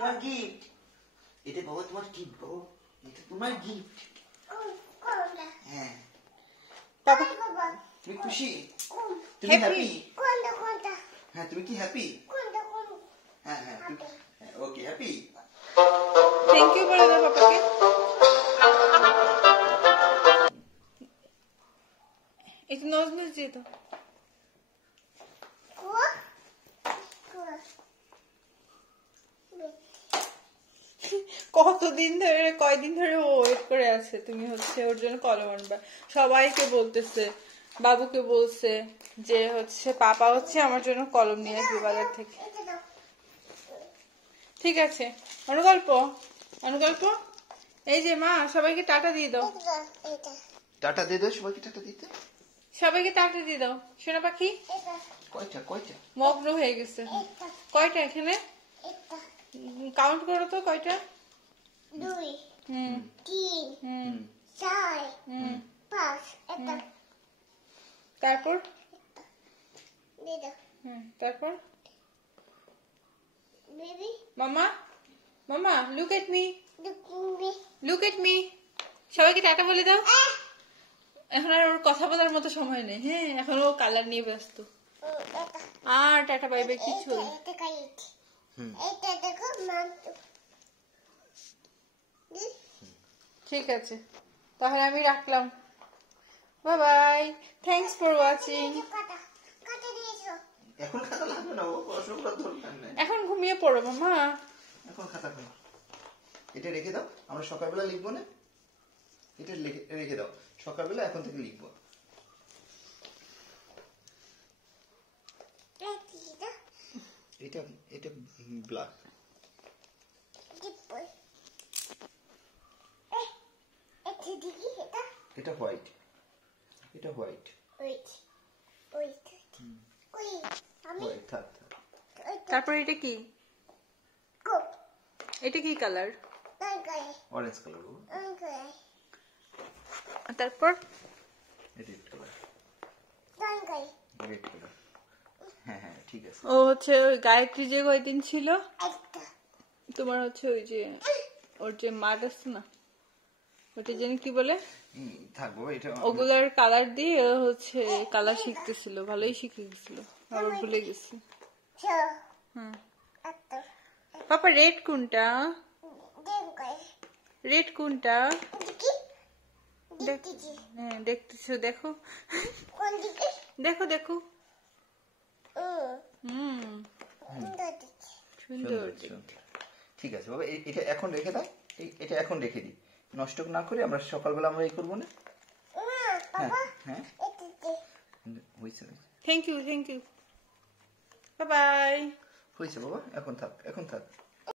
তোমার গিফট, এটা বাবা তোমার গিফট বাবা, এটা তোমার গিফট। হ্যাঁ বাবা তুমি খুশি, তুমি হ্যাপি? হ্যাঁ তুমি কি হ্যাপি? হ্যাঁ হ্যাঁ ওকে হ্যাপি। থ্যাংক ইউ বলে দাও পাপাকে। একটু নজ দিয়ে দাও। কতদিন ধরে, কয়দিন ধরে ও ওয়েট করে আছে তুমি হচ্ছে ওর জন্য কলম আনবা। সবাইকে বলতেছে, বাবুকে বলছে যে হচ্ছে পাপা হচ্ছে আমার জন্য কলম নিয়ে আসবে বাজার থেকে। ঠিক আছে, অনুগল্প অনুগল্প। এই যে মা, সবাইকে টাটা দিয়ে দাও। টাটা দিয়ে দাও সবাইকে, টাটা দিতে সবাইকে টাটা দিয়ে দাও। সোনা পাখি কয়টা কয়টা মগ্ন হয়ে গেছে। কয়টা এখানে কাউন্ট করো তো, কয়টা? 2 3 4 5 এটা তারপর দিদা তারপর baby mama, mama look at me, দুকুবি লুক এট মি। সবাইকে টাটা বলে দাও। এখন আর ওর কথা বলার মতো সময় নেই। হ্যাঁ, এখন ও কালার নিয়ে ব্যস্ত। আর টাটা বাই বাই কিছু। এটা কাইট এটা দেখো মান। ঠিক আছে, তাহলে আমি রাখলাম। Bye bye, thanks for watching. কাটা কাটা দিয়েছো। এখন খাতা লাগবে না, ও পড়াশোনা করার দরকার নেই। এখন ঘুমিয়ে পড়ো মামা। এখন খাতা খোলো, এটা রেখে দাও, আমরা সকালবেলা লিখবো না। এটা রেখে দাও, সকালবেলা এখন থেকে লিখবো। এটা এটা ব্ল্যাক, এটা হোয়াইট, এটা হোয়াইট। তারপর এটা কি? এটা কি কালার? Orange colour. তারপর রেড কালার, রেড কালার। হ্যাঁ হ্যাঁ ঠিক আছে। ও হচ্ছে ওই গায়ত্রী যে কয়দিন ছিল, তোমার হচ্ছে ওই যে ওর যে মাঠ আছে না, ওটা যেন কি বলে, থাকবো এটা, ওগুলার কালার দিয়ে ও হচ্ছে কালার শিখতেছিল। ভালোই শিখে গেছিল, আবার ভুলে গেছি। হ্যাঁ পাপা, রেড কোনটা? রেড কোনটা? হ্যাঁ দেখতেছো, দেখো দেখো দেখো। সুন্দর। ঠিক আছে বাবা, এটা এখন রেখে দাও, এটা এখন রেখে দিই, নষ্ট না করে আমরা সকালবেলা আমরা এই করবো না। হ্যাঁ হ্যাঁ হয়েছে, thank you, thank you, bye bye. হয়েছে বাবা, এখন থাক, এখন থাক।